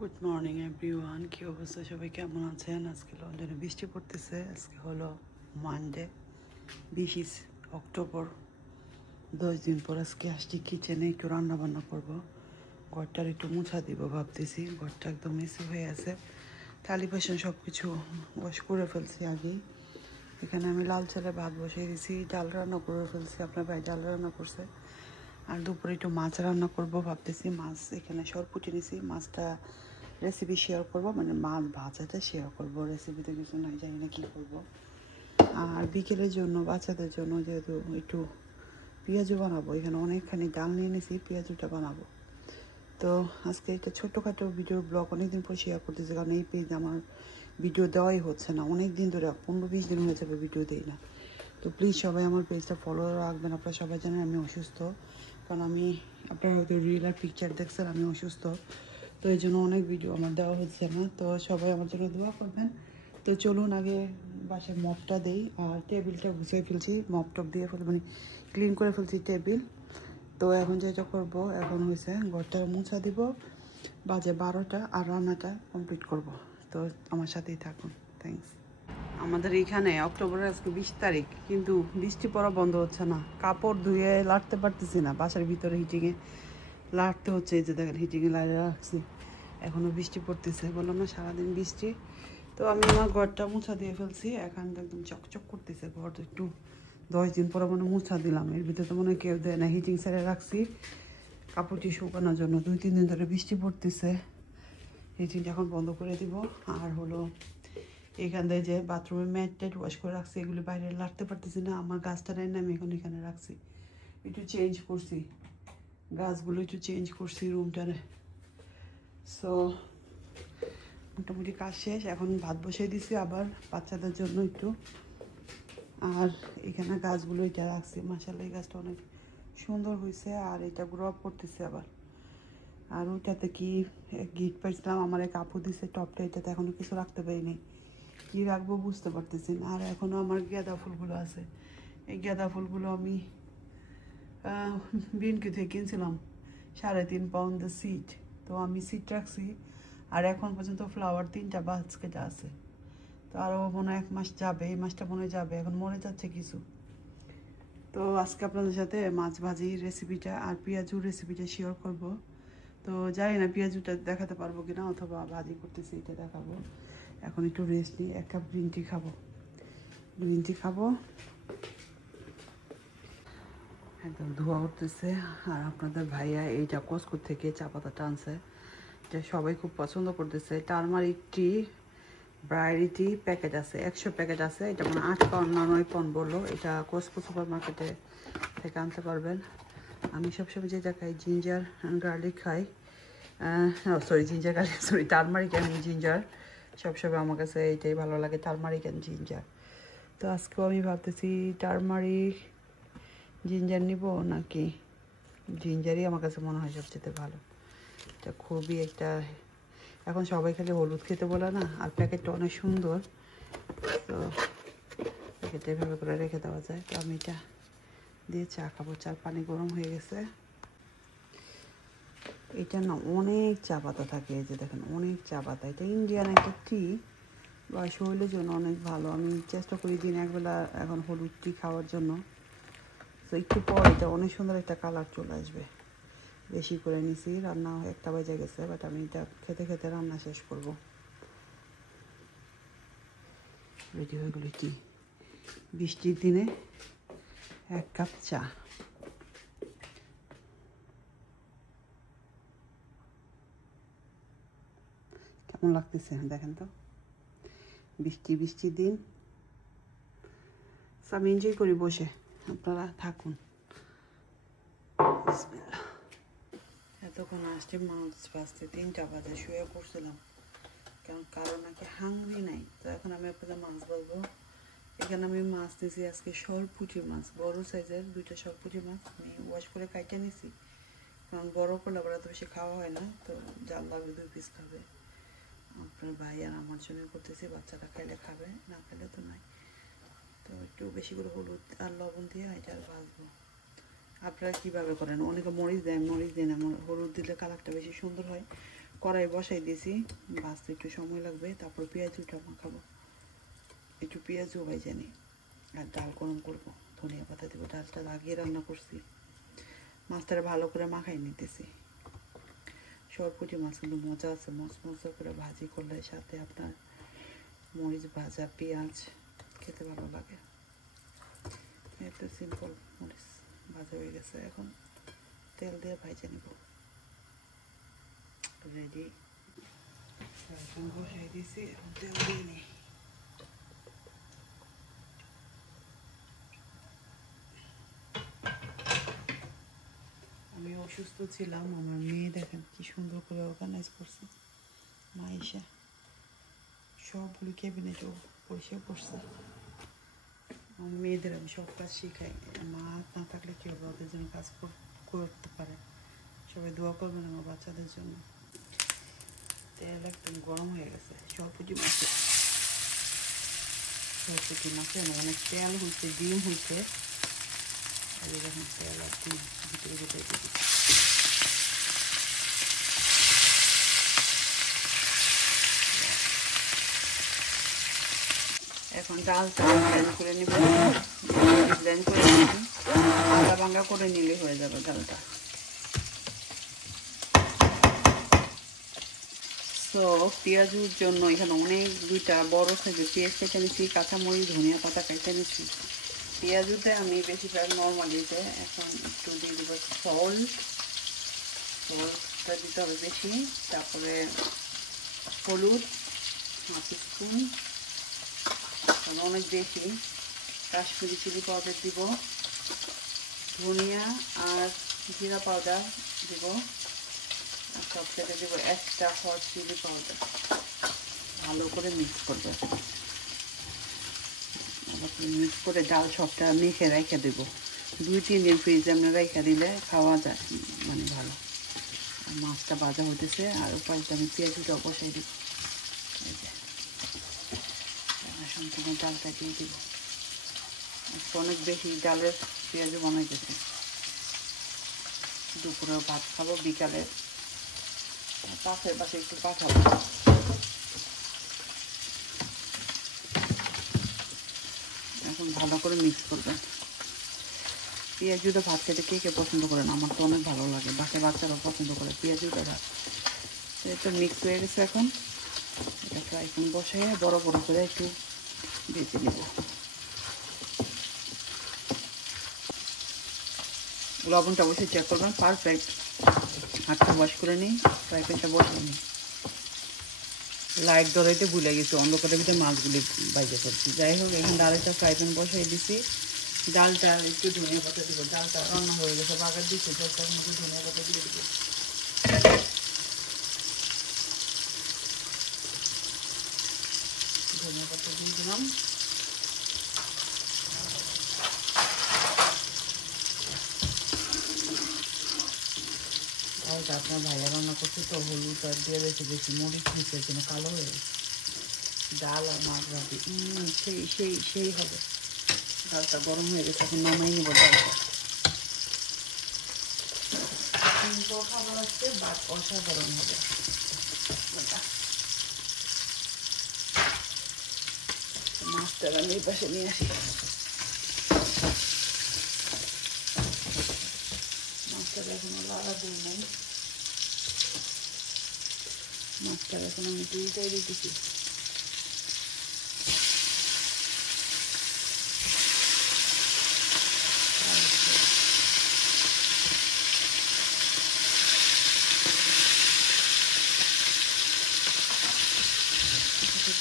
Good morning everyone, কী অবস্থা সবাই, কেমন আছেন? আজকে লন্ডনে বৃষ্টি পড়তেছে। আজকে হলো মানডে 20 অক্টোবর। 10 দিন পর আজকে আসছি কিচেনে, একটু রান্না বান্না করবো। ঘরটার একটু মুছা দিব ভাবতেছি, ঘরটা একদম মেসি হয়ে আছে। থালি বাসন সব কিছু ওয়াশ করে ফেলছি আগেই। এখানে আমি লাল চালে ভাত বসিয়ে দিয়েছি, ডাল রান্না করে ফেলছি। আপনার ভাই ডাল রান্না করছে। আর দুপুরে একটু মাছ রান্না করব ভাবতেছি। মাছ এখানে সরপুটি নিয়েছি, মাছটা রেসিপি শেয়ার করব, মানে মাছ ভাজাটা শেয়ার করব, রেসিপিতে কিছু নাই, জানি না কী করব। আর বিকেলের জন্য বাচ্চাদের জন্য যেহেতু একটু পেঁয়াজু বানাবো, এখানে অনেকখানি ডাল নিয়ে নিয়েছি, পেঁয়াজুটা বানাবো। তো আজকে একটা ছোটোখাটো ভিডিও ব্লগ অনেকদিন পর শেয়ার করতেছি, কারণ এই পেজ আমার ভিডিও দেওয়াই হচ্ছে না অনেক দিন ধরে, 15-20 দিন হয়ে যাবে ভিডিও দিই না। তো প্লিজ সবাই আমার পেজটা ফলো রাখবেন। আপনারা সবাই জানেন আমি অসুস্থ, কারণ আমি আপনারা হয়তো রিল আর পিকচার দেখছেন আমি অসুস্থ। তো এই জন্য অনেক ভিডিও আমার দেওয়া হচ্ছে না। তো সবাই আমার জন্য দোয়া করবেন। তো চলুন আগে বাসায় মপটা দেই, আর টেবিলটা গুছিয়ে ফেলছি, মপ টপ দিয়ে মানে ক্লিন করে ফেলছি টেবিল। তো এখন যেটা করব, এখন হয়েছে ঘরটা মুছা দিব, বাজে 12টা, আর রান্নাটা কমপ্লিট করব। তো আমার সাথেই থাকুন, থ্যাংকস। আমাদের এখানে অক্টোবরের আজকে 20 তারিখ, কিন্তু বৃষ্টি পড়া বন্ধ হচ্ছে না। কাপড় ধুয়ে লাড়তে পারতেছি না, বাসার ভিতরে হিটিংয়ে লাড়তে হচ্ছে। এই যে দেখেন হিটিংয়ে লাড়িয়ে রাখছি, এখনও বৃষ্টি পড়তেছে। বললাম না সারাদিন বৃষ্টি। তো আমি আমার ঘরটা মুছা দিয়ে ফেলছি, এখন একদম চকচক করতেছে ঘর। একটু 10 দিন পরে মনে মুছা দিলাম, এর ভিতরে তো মনে কেউ দেয় না। হিটিং ছেড়ে রাখছি কাপড়টি শুকানোর জন্য। 2-3 দিন ধরে বৃষ্টি পড়তেছে, হিটিংটা এখন বন্ধ করে দিব। আর হলো এখান থেকে যে বাথরুমে ম্যাট ট্যাট ওয়াশ করে রাখছি, এগুলি বাইরে লাড়তে পারতেছি না। আমার গাছটা নেই না, আমি এখন এখানে রাখছি, একটু চেঞ্জ করছি গাছগুলো, একটু চেঞ্জ করছি রুমটারে। সো মোটামুটি কাজ শেষ, এখন ভাত বসিয়ে দিছি আবার বাচ্চাদের জন্য একটু। আর এখানে গাছগুলো এটা রাখছি, মাশাআল্লাহ এই গাছটা অনেক সুন্দর হয়েছে, আর এটা গ্রো আপ করতেছে আবার। আর ওইটাতে কি গিট পাইছিলাম, আমার এক আপু দিছে টপটা, এটাতে এখনও কিছু রাখতে পারিনি, কী রাখবো বুঝতে পারতেছি না। আর এখনও আমার গাঁদা ফুলগুলো আছে, এই গাঁদা ফুলগুলো আমি বিনকি থেকে কিনছিলাম 3.5 পাউন্ড সিড। তো আমি সিড রাখছি, আর এখন পর্যন্ত ফ্লাওয়ার 3টা বাস্কেটে আছে। তো আরও মনে হয় 1 মাস যাবে, এই মাসটা মনে হয় যাবে, এখন মরে যাচ্ছে কিছু। তো আজকে আপনাদের সাথে মাছ ভাজি রেসিপিটা আর পেঁয়াজুর রেসিপিটা শেয়ার করব। তো জানি না পেঁয়াজুটা দেখাতে পারবো কিনা, অথবা ভাজি করতেছি এটা দেখাবো। এখন একটু রেস্ট নিই, 1 কাপ গ্রিন টি খাবো, গ্রিন টি খাবো। একদম ধোয়া উঠতেছে। আর আপনাদের ভাইয়া এইটা কসকো থেকে চা পাতাটা আনছে, এটা সবাই খুব পছন্দ করতেছে। টারমারিক টি ভ্যারাইটি প্যাকেট আছে, 100 প্যাকেট আছে। এটা মানে 8 পাউন্ড না 9 পাউন্ড বললো। এটা কসকো সুপার মার্কেটে থেকে আনতে পারবেন। আমি সবসময় যেটা খাই জিঞ্জার অ্যান্ড গার্লিক খাই, ginger garlic turmeric and ginger. সবসময় আমার কাছে এইটাই ভালো লাগে, টারমারিক অ্যান্ড জিঞ্জার। তো আজকেও আমি ভাবতেছি টারমারিক জিঞ্জার নিব নাকি, জিঞ্জারই আমার কাছে মনে হয় সবচেয়ে ভালো। এটা খুবই একটা, এখন সবাই খালি হলুদ খেতে বলে না, আর প্যাকেটটা অনেক সুন্দর। তো প্যাকেটটা এভাবে করে রেখে দেওয়া যায়। তো আমি এটা দিয়ে চা খাবো। চার পানি গরম হয়ে গেছে। এটা না অনেক চা পাতা থাকে, এই যে দেখেন অনেক চা পাতা। এটা ইন্ডিয়ান একটা টি, বা শরীরের জন্য অনেক ভালো। আমি চেষ্টা করি দিন একবেলা এখন হলুদ টি খাওয়ার জন্য। তো একটু পর এটা অনেক সুন্দর একটা কালার চলে আসবে। বেশি করে নিছি, রান্না 1টা বেজে গেছে, বাট আমি এটা খেতে খেতে রান্না শেষ করব। রেডি হয়ে গেল টি, বৃষ্টির দিনে 1 কাপ চা। কেমন লাগতেছে দেখেন তো, বৃষ্টির দিন। আমি এনজয় করি বসে, আপনারা থাকুন। বিসমিল্লাহ। এতক্ষণ আসছে মাছ ভাজতে, 3টা বাজে, শুয়ে পড়ছিলাম, কারণ নাকি হাংরি নাই। তো এখন আমি আপনাদের মাছ বলবো। এখানে আমি মাছ নিয়েছি আজকে সরপুঁটি মাছ, বড় সাইজের 2টা সরপুঁটি মাছ আমি ওয়াশ করে কাইটে নিয়েছি, কারণ বড় করলে আবার এত বেশি খাওয়া হয় না। তো যার লাগবে 2 পিস খাবে। আপনার ভাই আর আমার জন্য করতেছি, বাচ্চাটা খাইলে খাবে, না খাইলে তো নাই। তো একটু বেশি করে হলুদ আর লবণ দিয়ে এটা আর ভাজবো। আপনারা কীভাবে করেন? অনেকে মরিচ দেন, মরিচ দেন, আমার হলুদ দিলে কালারটা বেশি সুন্দর হয়। কড়াই বসাই দিয়েছি, ভাজতে একটু সময় লাগবে। তারপর পেঁয়াজটা মাখাবো, একটু পেঁয়াজও ভেজে নিই। আর ডাল গরম করবো, ধনিয়া পাতা দেবো। ডালটা লাগিয়ে রান্না করছি, মাছটা ভালো করে মাখাই নিতেছি। সরপুঁটি মাছ কিন্তু মজা আছে, মচমচা করে ভাজি করলে সাথে আপনার মরিচ ভাজা পেঁয়াজ খেতে ভালো লাগে। এত সিম্পল, মরিচ ভাজা হয়ে গেছে, এখন তেল দিয়ে ভাজে নেব। রেডি, এখন বসাই দিয়েছি, এখন তেল দিয়ে নিই। আমি অসুস্থ ছিলাম, আমার মেয়ে দেখেন কি সুন্দর করে অর্গানাইজ করছে। মা এসে সবগুলো ক্যাবিনেট পরিষ্কার করছে। আমার মেয়েদের আমি সব কাজ শিখাই, মা না থাকলে কেউ ওদের জন্য কাজ করতে পারে। সবাই দোয়া করবেন আমার বাচ্চাদের জন্য। তেল একদম গরম হয়ে গেছে। সরপুঁটি মাছে অনেক তেল হয়েছে, ডিম হয়েছে। আর যখন তেল আর ডিম ভিতরে ভিতরে দিচ্ছি। এখন ডালটা ব্লেন্ড করে নেব, ব্লেন্ড করে নিচ্ছি। আদা ভাঙ্গা করে নিলে হয়ে যাবে ডালটা। তো পেঁয়াজুর জন্য এখানে অনেক দুইটা বড় সাইজের পেঁয়াজ কেটে নিচ্ছি, কাঁচামরিচ ধনিয়া পাতা কেটে নিচ্ছি। পেঁয়াজুতে আমি বেশিরভাগ নর্মালিতে এখন একটু দিয়ে দেবো সল্টটা দিতে হবে বেশি। তারপরে হলুদ হাফ স্পুন, অনেক বেশি। কাশ্মীরি চিলি পাউডার দিব, ধনিয়া আর জিরা পাউডার দিব, আর সবথেকে দেবো একটা হট চিলি পাউডার। ভালো করে মিক্স করবো, ভালো করে মিক্স করে ডাল সবটা মেখে রেখে দেবো। 2-3 দিন ফ্রিজে আমরা রেখে দিলে খাওয়া যায়, মানে ভালো। আর মাছটা ভাজা হতেছে, আর উপায়টা আমি পেঁয়াজটা বসাই দিব। এই যে সম্পূর্ণ ডালটা দিয়ে দিব। অনেক বেশি ডালের পেঁয়াজও বানাইতেছে। দুপুরেও ভাত খাবো, বিকালে পাশের পাশে একটু পাঠাবো। এখন ভালো করে মিক্স করবেন। পেঁয়াজুটা ভাত খেতে কে কে পছন্দ করেন? আমার তো অনেক ভালো লাগে, বাসায় বাচ্চারাও পছন্দ করে পেঁয়াজুটা ভাত। তো মিক্স হয়ে গেছে। এখন এটা ফ্রাই প্যান বসিয়ে বড় বড় করে একটু ভেজে নেব। লবণটা অবশ্যই চেক করবেন, পারফেক্ট। হাতটা ওয়াশ করে নিই, ফ্রাই প্যানটা বসিয়ে নিই। লাইট ধরাইতে ভুলে গেছি, অন্ধকারের ভিতরে মাছগুলি বাইজে করছি। যাই হোক, এখন ডালটা ফ্রাই প্যান বসাই দিছি। ডালটা একটু ধনিয়া পাতা দিব, ডালটা রান্না হয়ে গেছে, বাগার দিচ্ছে, জলটার মধ্যে ধনিয়া পাতা দিয়ে দিব। ধনিয়া পাতা দিয়ে দিলাম। ডালটা আপনার ভাইয়া রান্না করছে তো, হলুদ আর দিয়ে রেখে বেশি মরিচ নিচ্ছে, যেন কালো হয়ে গেছে। ডাল আর মাছ ভাজি সেই সেই সেই হবে। ডালটা গরম হয়ে গেছে, এখন নামাই নেব ডালটা। সিম্পল খাবার হচ্ছে, বাট অসাধারণ হবে। মাছটা আমি এই পাশে নিয়ে আসি। মাছটা এখনো লাড়া দিই নাই, মাছটা এখন আমি দুইটাই দিতেছি।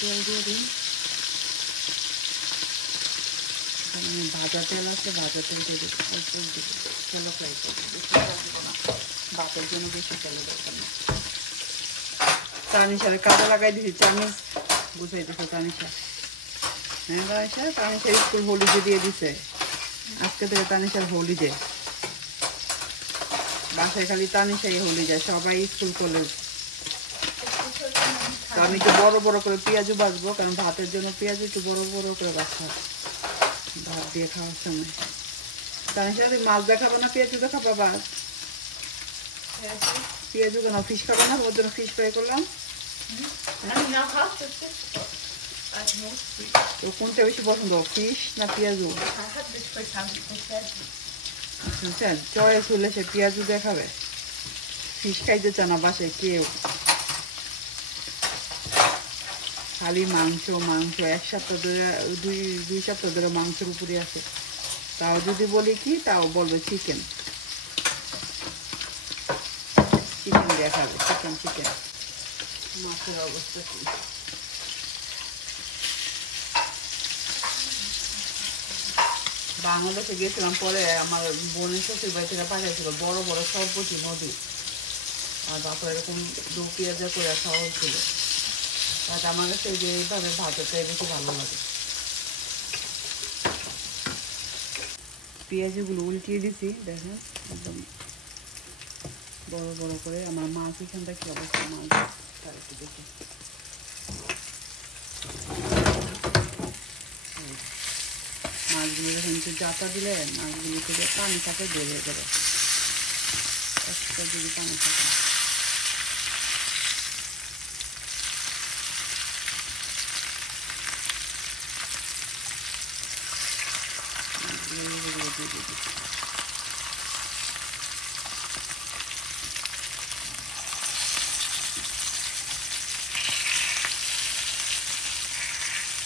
তেল দিয়ে দিই, ভাজা তেল আছে, ভাজা তেল দিয়ে দিই, অল্প দিই। তেল ফ্রাই করবো, বেশি তেল দিব না, ভাতের জন্য বেশি তেল দরকার না। তানিশারে কাজে লাগাই দিছি, চামিচ গুছাই দিছে তানিশা। হ্যাঁ তানিশা, তানিশার স্কুল হলিডে দিয়ে দিছে, আজকে থেকে তানিশার হলিডে। বাসায় খালি তানিশাই হলিডে, সবাই স্কুল কলেজ। তো আমি একটু বড় বড় করে পেঁয়াজও বাছবো, কারণ ভাতের জন্য পেঁয়াজ একটু বড় বড় করে বাছতে হবে ভাত দিয়ে খাওয়ার সময়। তানিশা, মাছ দেখাবো না পেঁয়াজও দেখাবো? ভাত পেঁয়াজু কেন ফিশ খাবে না, ওর জন্য ফিশ ফ্রাই করলাম। তো কোনটা বেশি পছন্দ, ফিশ না পেঁয়াজু? আচ্ছা, চয়েস হলে সে পেঁয়াজু দেখাবে, ফিশ খাইতে চায় না বাসায় কেউ, খালি মাংস মাংস। এক সপ্তাহ ধরে দুই সপ্তাহ ধরে মাংসের উপরে আছে। তাও যদি বলি কি, তাও বলবে চিকেন চিকেন দেখাবে, চিকেন চিকেন। মাছের অবস্থা কি? বাংলাদেশে গেছিলাম, পরে আমার বোনের শ্বশুর বাড়ি থেকে পাঠিয়েছিল বড় বড় সরপটি নদী, আর তারপরে এরকম দু পেঁয়াজা করে খাওয়া ছিল। আর আমার কাছে যে এইভাবে ভাজাটাই বেশি ভালো লাগে। পেঁয়াজগুলো উল্টিয়ে দিছি, দেখেন একদম বড় বড় করে। আমার মাছ এখানটা কি অবস্থা, মাছ তার একটু দেখি। মাছগুলো যখন একটু জাতা দিলে মাছগুলো থেকে পানি থাকে গলে যাবে, একটা যদি পানি থাকে।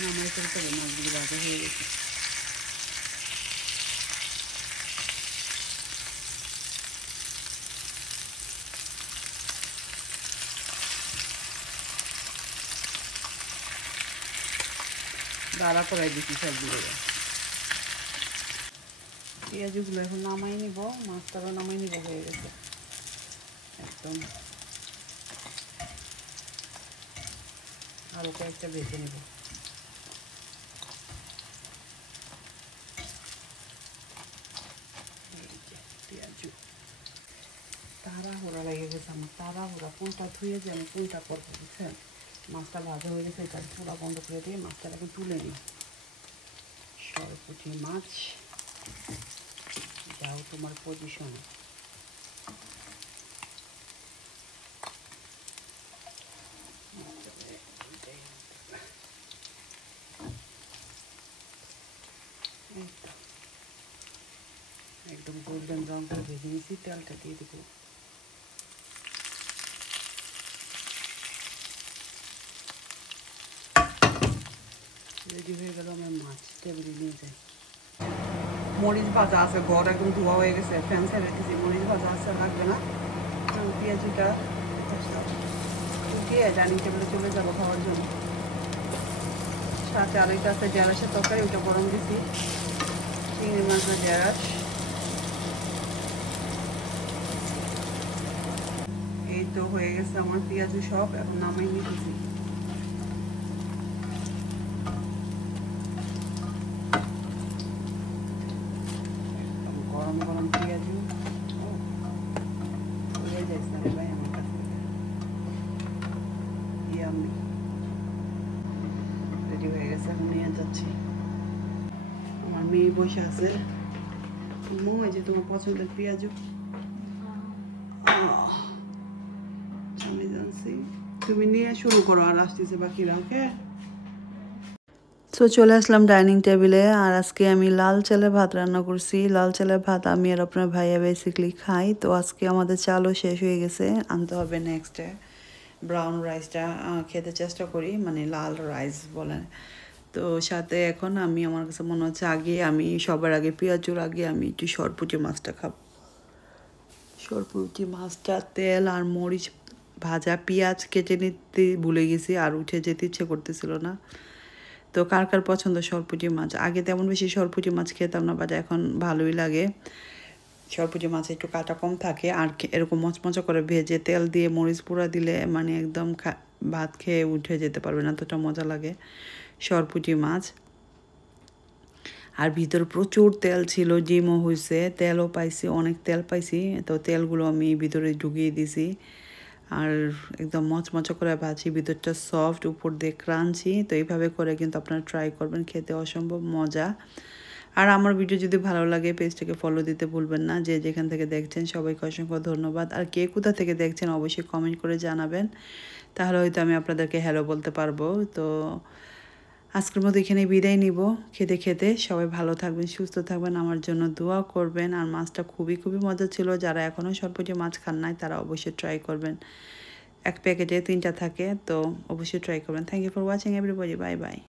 নামাই করতে হবে, মাছগুলো ভাজা হয়ে গেছে। দাঁড়া করাই দিচ্ছি সবগুলো। পেঁয়াজগুলো এখন নামাই নিব, মাছটাও নামাই নিব, হয়ে গেছে একদম। আরও কয়েকটা ভেজে নেব। পেঁয়াজু তাড়াহুড়া লেগে গেছে আমার, তাড়াহুড়া, কোনটা ধুয়ে যে আমি কোনটা করবো, বুঝছেন? মাছটা ভাজা হয়ে গেছে, এটা চুলা বন্ধ করে দিয়ে মাছটাকে তুলে নিই। সরপুঁটি মাছ, যাও তোমার পজিশনে। একদম গোল্ডেন ব্রাউন করে ভেজে নিয়েছি, তেলটা দিয়ে দেবো। রেডি হয়ে গেল আমার মাছ, টেবিলে নিয়ে যাই। মরিচ ভাজা আছে, ঘর একদম ধোয়া হয়ে গেছে, ফ্যান সাইডে রেখেছি। মরিচ ভাজা আছে, লাগবে না। পেঁয়াজিটা শুকিয়ে ডাইনিং টেবিলে চলে যাবো খাওয়ার জন্য। সাথে আরেকটা আছে ঢেঁড়সের তরকারি, ওটা গরম দিছি। চিংড়ি মাছ না ঢেঁড়স। এই তো হয়ে গেছে আমার পেঁয়াজু সব, এখন নামাই নিতেছি। গরম গরম পেঁয়াজু হয়ে যাচ্ছে না ভাই আমার কাছে। আমি রেডি হয়ে গেছে, এখন নিয়ে যাচ্ছি। আমার মেয়ে বসে আছে। মনে যে তোমার পছন্দের পেঁয়াজু আমি জানছি, তুমি নিয়ে শুরু করো, আর আসতেছে বাকিরা। ওকে, তো চলে আসলাম ডাইনিং টেবিলে। আর আজকে আমি লাল চালের ভাত রান্না করছি। লাল চালের ভাত আমি আর আপনার ভাইয়া বেসিক্যালি খাই। তো আজকে আমাদের চালও শেষ হয়ে গেছে, আনতে হবে নেক্সটে। ব্রাউন রাইসটা খেতে চেষ্টা করি, মানে লাল রাইস বলেন। তো সাথে এখন আমি, আমার কাছে মনে হচ্ছে আগে আমি সবার আগে পেঁয়াজুর আগে আমি একটু সরপুঁটি মাছটা খাবো। সরপুঁটি মাছটা তেল আর মরিচ ভাজা, পেঁয়াজ কেটে নিতে ভুলে গেছি, আর উঠে যেতে ইচ্ছে করতেছিল না। তো কার কার পছন্দ সরপুঁটি মাছ? আগে তেমন বেশি সরপুঁটি মাছ খেতাম না, বাট এখন ভালোই লাগে। সরপুঁটি মাছে একটু কাটা কম থাকে, আর এরকম মচমচা করে ভেজে তেল দিয়ে মরিচ পোড়া দিলে মানে একদম ভাত খেয়ে উঠে যেতে পারবে না, এতটা মজা লাগে সরপুঁটি মাছ। আর ভিতর প্রচুর তেল ছিল, জিমও হয়েছে, তেলও পাইছি, অনেক তেল পাইছি। তো তেলগুলো আমি ভিতরে ঢুকিয়ে দিছি, আর একদম মচমচা করে ভাজি, ভিতরটা সফট, উপর দিয়ে ক্রাঞ্চি। তো এইভাবে করে কিন্তু আপনারা ট্রাই করবেন, খেতে অসম্ভব মজা। আর আমার ভিডিও যদি ভালো লাগে পেজটাকে ফলো দিতে ভুলবেন না। যে যেখান থেকে দেখছেন সবাইকে অসংখ্য ধন্যবাদ। আর কে কোথা থেকে দেখছেন অবশ্যই কমেন্ট করে জানাবেন, তাহলে হয়তো আমি আপনাদেরকে হ্যালো বলতে পারবো। তো আজকের মতো এখানে বিদায় নিব। খেতে খেতে সবাই ভালো থাকবেন, সুস্থ থাকবেন, আমার জন্য দোয়া করবেন। আর মাছটা খুবই খুবই মজা ছিল। যারা এখনও সরপুঁটি মাছ খান নাই তারা অবশ্যই ট্রাই করবেন। এক প্যাকেটে 3টা থাকে, তো অবশ্যই ট্রাই করবেন। Thank you for watching everybody, bye by.